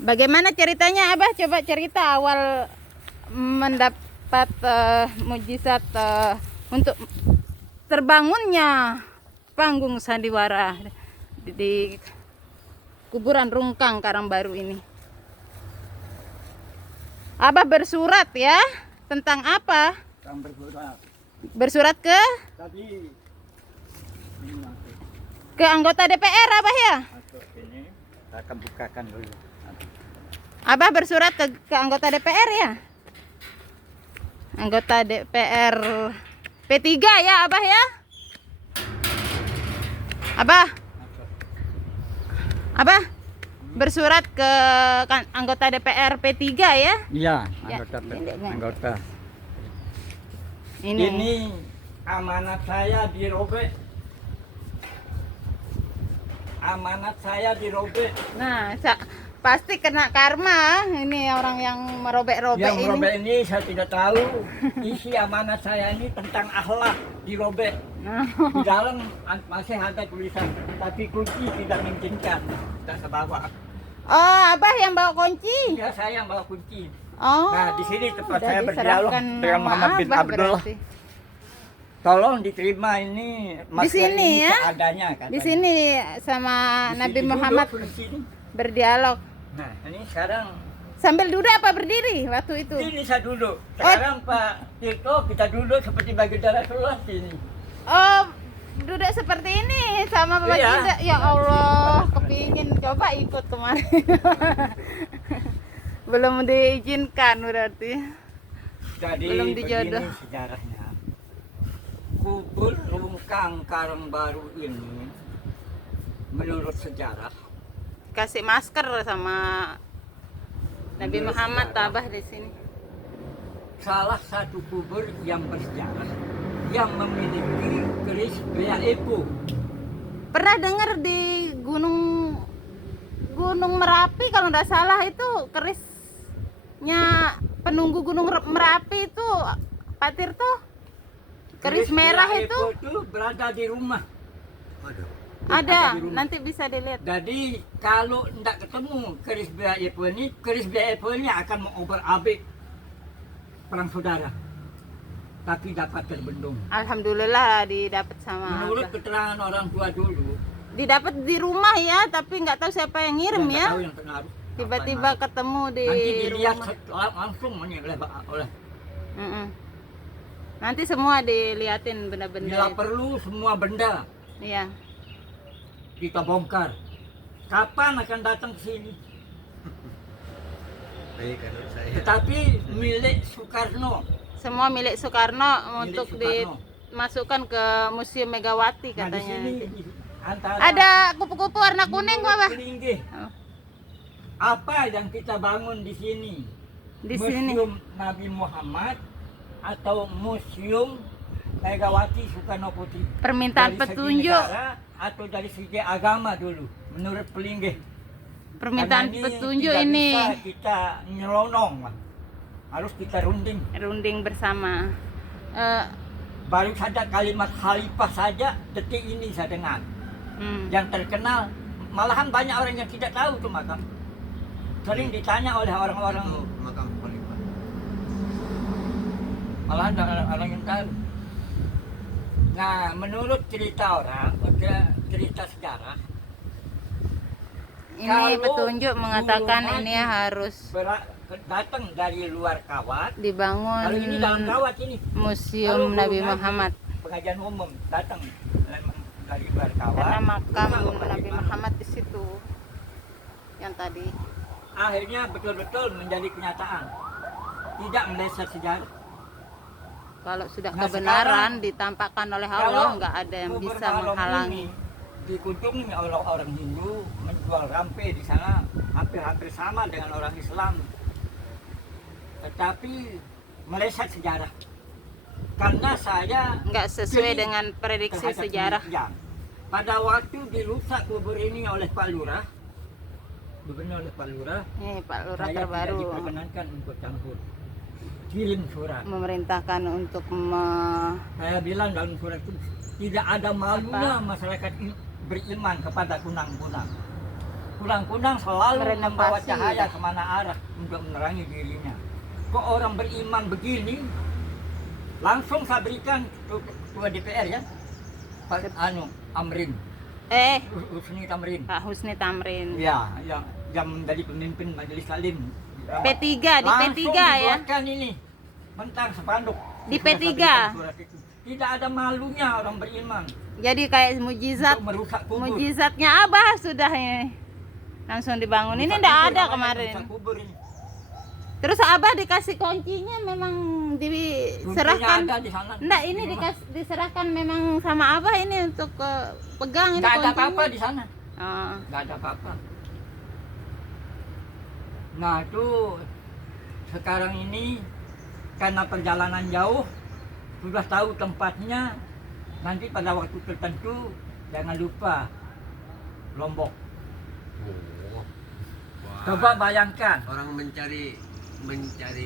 Bagaimana ceritanya, Abah? Coba cerita awal mendapat mujizat untuk terbangunnya panggung sandiwara di kuburan Rungkang Karangbaru ini. Abah bersurat ya, tentang apa? Bersurat ke anggota DPR, Abah ya? Ini saya akan bukakan dulu. Abah bersurat ke anggota DPR ya? Anggota DPR P3 ya, Abah ya? Abah bersurat ke anggota DPR P3 ya? Iya, Ya, anggota. Ini. Ini amanat saya dirobek. Nah, pasti kena karma ini orang yang merobek-robek Yang ini. merobek ini saya tidak tahu. Isi amanat saya ini tentang akhlak dirobek. Di dalam masih ada tulisan, tapi kunci tidak mengizinkan. Tidak sebawa. Oh, Abah yang bawa kunci? Ya, saya yang bawa kunci. Oh. Nah, di sini tempat udah saya berdialog diserahkan dengan nama Muhammad bin Abah Abdul. berarti. Tolong diterima ini Di sini ini ya? seadanya katanya. Di sini sama Di Nabi sini Muhammad duduk, di sini. berdialog. Nah, ini sekarang Sambil duduk apa berdiri waktu itu? ini saya duduk. Sekarang Pak Tirto kita duduk seperti baginda Rasulullah sini. Oh, duduk seperti ini sama Bapak Iya. Jinda. Ya Allah, kepingin coba ikut kemarin. Belum diizinkan berarti. Jadi Belum begini dijodoh. sejarahnya. Kubur Rungkang Karangbaru ini menurut sejarah Kasih masker sama Nabi Menurut Muhammad sejarah. tabah di sini. salah satu kubur yang bersejarah yang memiliki keris Bea Epo. Pernah dengar di Gunung Merapi kalau nggak salah itu kerisnya penunggu Gunung Merapi itu Pak Tirto. Keris merah Bea itu Epo berada di rumah. ada, di rumah. nanti bisa dilihat. Jadi kalau tidak ketemu keris Bea Epo ini akan mengobrak-abrik perang saudara. Tapi dapat terbendung. Alhamdulillah didapat sama Menurut Abah. keterangan orang tua dulu, Didapat di rumah ya, tapi nggak tahu siapa yang ngirim yang ya. tahu yang pengaruh. Tiba-tiba ketemu di Nanti dilihat rumah. langsung oleh Mm-mm. Nanti semua diliatin benda-benda bila itu. perlu semua benda Iya. kita bongkar. Kapan akan datang ke sini? Tetapi milik Soekarno. Semua milik Soekarno Milik untuk Soekarno. dimasukkan ke Museum Megawati Nah, di katanya. sini nanti. antara Ada kupu-kupu warna kuning kok, Pak? Pelinggih. Oh, Apa yang kita bangun di sini? di sini. Museum Nabi Muhammad atau Museum Megawati Soekarno Putri? Permintaan Dari segi petunjuk. negara atau dari segi agama dulu menurut Pelinggih. Permintaan Karena petunjuk tidak ini bisa kita nyelonong, harus kita runding bersama. Eh, baru saja kalimat khalifah saja detik ini saya dengar yang terkenal, malahan banyak orang yang tidak tahu tuh makam, sering ditanya oleh orang-orang, Makam khalifah. malahan ada orang yang tahu. Nah, menurut cerita orang, cerita sejarah, ini kalau petunjuk mengatakan dulu ini maju, harus datang dari luar kawat. dibangun Kalau ini dalam kawat ini, Museum Kalau Nabi belum Muhammad. pengajian umum datang dari luar kawat. Karena makam Rumah Nabi Muhammad. Muhammad di situ. Yang tadi. Akhirnya betul-betul menjadi kenyataan, tidak meleset sejarah. Kalau sudah Nah, kebenaran sekarang, ditampakkan oleh Kalau Allah, nggak ada yang kubur bisa Malom menghalangi. ini dikunjungi oleh orang Hindu, menjual rampe di sana hampir-hampir sama dengan orang Islam, tetapi meleset sejarah. Karena saya Nggak sesuai jeli dengan prediksi terhadap sejarah. ini. Ya. Pada waktu dirusak kubur ini oleh Pak Lurah, gubernur oleh Pak Lurah, Nih Pak Lurah saya tidak terbaru diperkenankan untuk campur. Kirim surat. memerintahkan untuk Saya bilang dalam surat itu tidak ada malunya masyarakat ini beriman kepada kunang-kunang. Kunang-kunang selalu Merenovasi, membawa cahaya ya. kemana arah untuk menerangi dirinya. Kok orang beriman begini, langsung saya berikan ketua DPR ya, Pak Amrin, Husni Tamrin. Pak Husni Tamrin. Ya, yang menjadi pemimpin Majelis Taklim. P3 di P3 Langsung ya. dibuatkan ini, mentang sepanduk. Di Sudah P3. saya berikan surat itu. Tidak ada malunya orang beriman Jadi kayak mujizat, untuk merusak kubur. mujizatnya Abah sudah ini. Langsung dibangun. Ini Merusak enggak kubur, ada namanya kemarin. merusak kubur ini. Terus Abah dikasih kuncinya memang diserahkan. Kuncinya ada di sana. Enggak, ini Di rumah. diserahkan memang sama Abah ini untuk pegang ini Nggak ada kuncinya. apa-apa di sana. Oh. Nggak ada apa-apa. Nah itu sekarang ini karena perjalanan jauh sudah tahu tempatnya, nanti pada waktu tertentu jangan lupa Lombok. Oh. Wah. Coba bayangkan. Orang mencari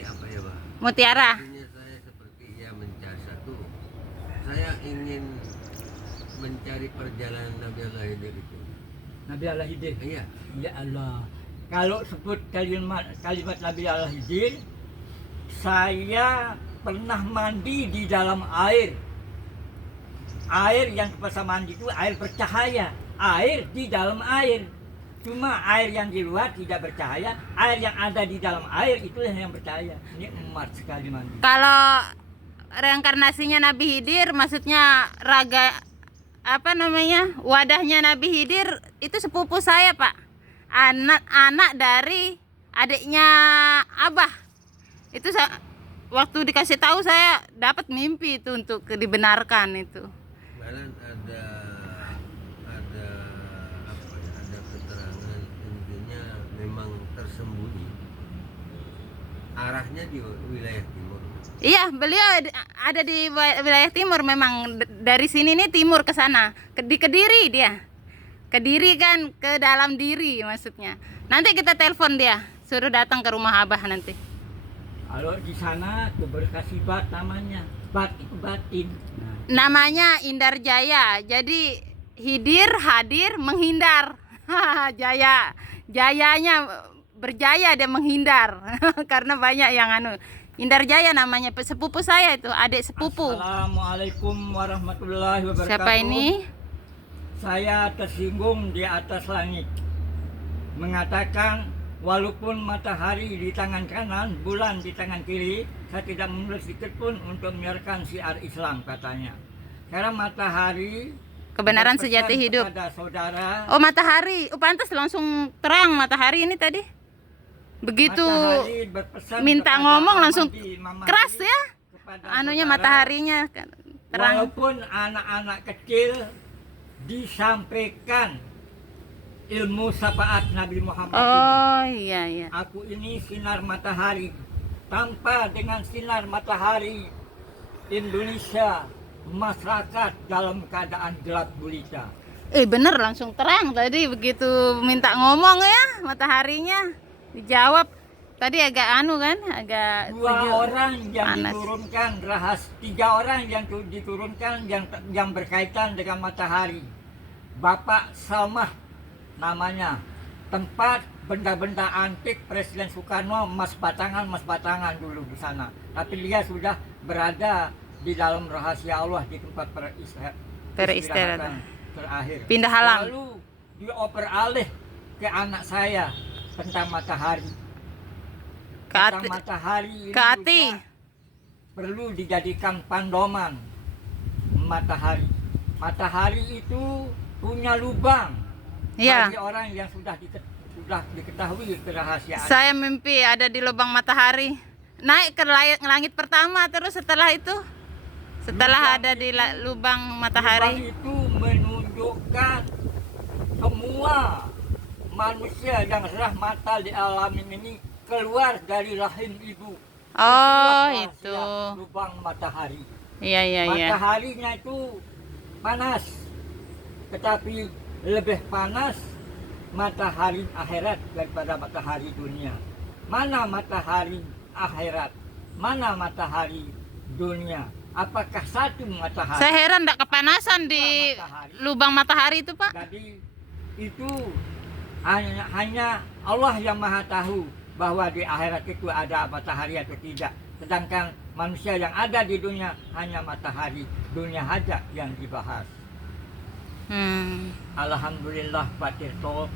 apa ya, Pak? Mutiara. Artinya saya seperti ya mencari satu. Saya ingin mencari perjalanan Nabi Allah itu. Nabi Allah Hidir. Iya. Ya Allah. Kalau sebut kalimat Nabi Allah Hidir, saya pernah mandi di dalam air. Air yang pas mandi itu air bercahaya. Air di dalam air. Cuma air yang di luar tidak bercahaya. Air yang ada di dalam air itulah yang bercahaya. Ini emat sekali mandi. Kalau reinkarnasinya Nabi Hidir, maksudnya apa namanya, wadahnya Nabi Hidir itu sepupu saya, Pak. Anak dari adiknya Abah. Itu waktu dikasih tahu saya dapat mimpi itu untuk dibenarkan itu. Malah ada apa ya? Ada keterangan intinya memang tersembunyi. Arahnya di wilayah timur. Iya, beliau ada di wilayah timur memang. Dari sini nih timur ke sana. Di Kediri dia. Kediri kan ke dalam diri maksudnya. Nanti kita telepon dia, suruh datang ke rumah Abah nanti. Kalau di sana keberkasi bat namanya. Bat itu batin. Namanya Indar Jaya. Jadi hidir, hadir, menghindar. Jayanya berjaya dia menghindar. Karena banyak yang Indar Jaya namanya, sepupu saya itu, adik sepupu. Assalamualaikum warahmatullahi wabarakatuh. Siapa ini? Saya tersinggung di atas langit, mengatakan walaupun matahari di tangan kanan, bulan di tangan kiri, saya tidak menurut sedikit pun untuk menyiarkan syiar Islam katanya. Karena matahari Kebenaran berpesan sejati hidup. kepada saudara. Oh, matahari. Oh, pantas langsung terang matahari ini tadi. Begitu Matahari berpesan minta kepada ngomong langsung Mamadi, keras ya. kepada Anunya saudara. mataharinya terang. Walaupun anak-anak kecil disampaikan ilmu syafaat Nabi Muhammad ini. Oh, iya. Aku ini sinar matahari. Tanpa dengan sinar matahari Indonesia, masyarakat dalam keadaan gelap gulita. Bener langsung terang tadi begitu minta ngomong ya mataharinya dijawab. Tadi agak agak Dua sejuk. orang yang Panas. diturunkan tiga orang yang diturunkan yang berkaitan dengan matahari. Bapak Salmah namanya. Tempat benda-benda antik Presiden Soekarno emas batangan dulu di sana. Tapi dia sudah berada di dalam rahasia Allah di tempat Peristirahatan terakhir. Pindah halang. Lalu dioper alih ke anak saya tentang matahari. Tentang matahari ini ke hati. juga perlu dijadikan pandoman matahari. Matahari itu punya lubang. Iya. Bagi orang yang sudah diketahui kerahasiaan. Saya mimpi ada di lubang matahari. Naik ke langit pertama, terus setelah ada di lubang matahari. Lubang itu menunjukkan semua manusia yang rahmatan di alam ini keluar dari rahim ibu. Oh, Itulah itu. rahasia lubang matahari. Iya. Mataharinya itu panas, tetapi lebih panas matahari akhirat daripada matahari dunia. Mana matahari akhirat? Mana matahari dunia? Apakah satu matahari? Saya heran enggak kepanasan di lubang matahari itu, Pak. Jadi itu hanya Allah yang maha tahu bahwa di akhirat itu ada matahari atau tidak. Sedangkan manusia yang ada di dunia hanya matahari dunia saja yang dibahas. Alhamdulillah Pak Tirto,